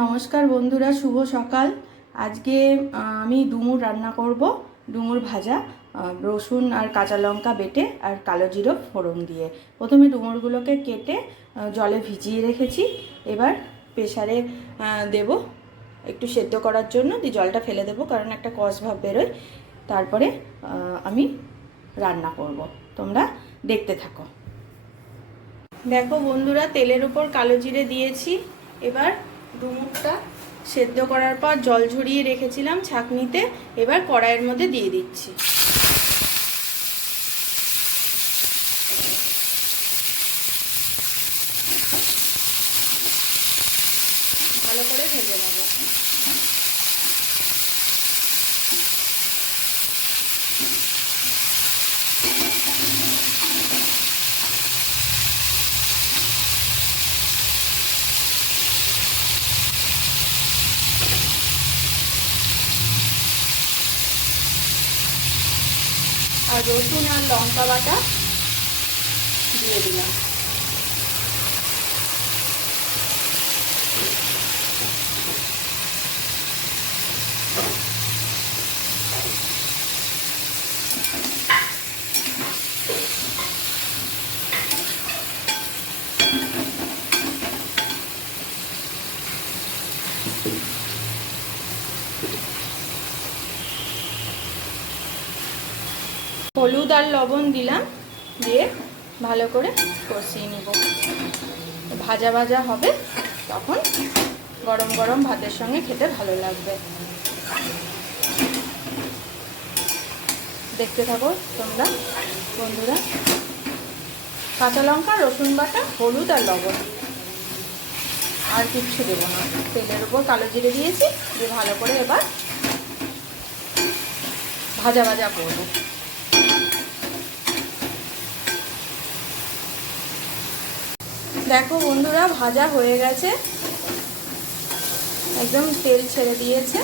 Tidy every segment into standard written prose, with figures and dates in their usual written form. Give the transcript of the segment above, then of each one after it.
নমস্কার বন্ধুরা, শুভ সকাল। আজকে আমি ডুমুর রান্না করব। ডুমুর ভাজা, রসুন আর কাঁচা লঙ্কা বেটে আর কালো জিরে ফোড়ন দিয়ে। প্রথমে ডুমুরগুলোকে কেটে জলে ভিজিয়ে রেখেছি। এবার প্রেসারে দেব একটু সেদ্ধ করার জন্য, দিয়ে জলটা ফেলে দেবো কারণ একটা কষ ভাব বেরোয়। তারপরে আমি রান্না করব, তোমরা দেখতে থাকো। দেখো বন্ধুরা, তেলের উপর কালো জিরে দিয়েছি। এবার ডুমুরটা সেদ্ধ করার পর জল ঝরিয়ে রেখেছিলাম ছাঁকনিতে, এবার কড়াইয়ের মধ্যে দিয়ে দিচ্ছি। ভালো করে ভেজে নেব। আর রসুন আর লঙ্কা বাটা দিয়ে দিলাম। হলুদ আর লবণ দিলাম, দিয়ে ভালো করে কষিয়ে নিব। ভাজা ভাজা হবে, তখন গরম গরম ভাতের সঙ্গে খেতে ভালো লাগবে। দেখতে থাকো তোমরা বন্ধুরা। কাঁচা লঙ্কা, রসুন বাটা, হলুদ আর লবণ, আর কিচ্ছু দেবো না। তেলের উপর কালো জিরে দিয়েছি, দিয়ে ভালো করে এবার ভাজা ভাজা করবো। দেখো বন্ধুরা, ভাজা হয়ে গেছে, একদম তেল ছেড়ে দিয়েছে।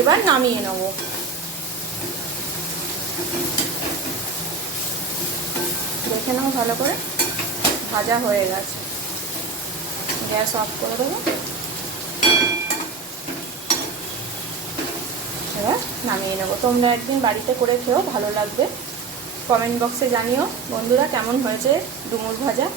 এবার নামিয়ে নেব। দেখে নাও ভালো করে, ভাজা হয়ে গেছে। গ্যাস অফ করে দেবো। এবার নামিয়ে নেব। তোমরা একদিন বাড়িতে করে খেও, ভালো লাগবে। কমেন্ট বক্সে জানিও বন্ধুরা কেমন হয়েছে ডুমুর ভাজা।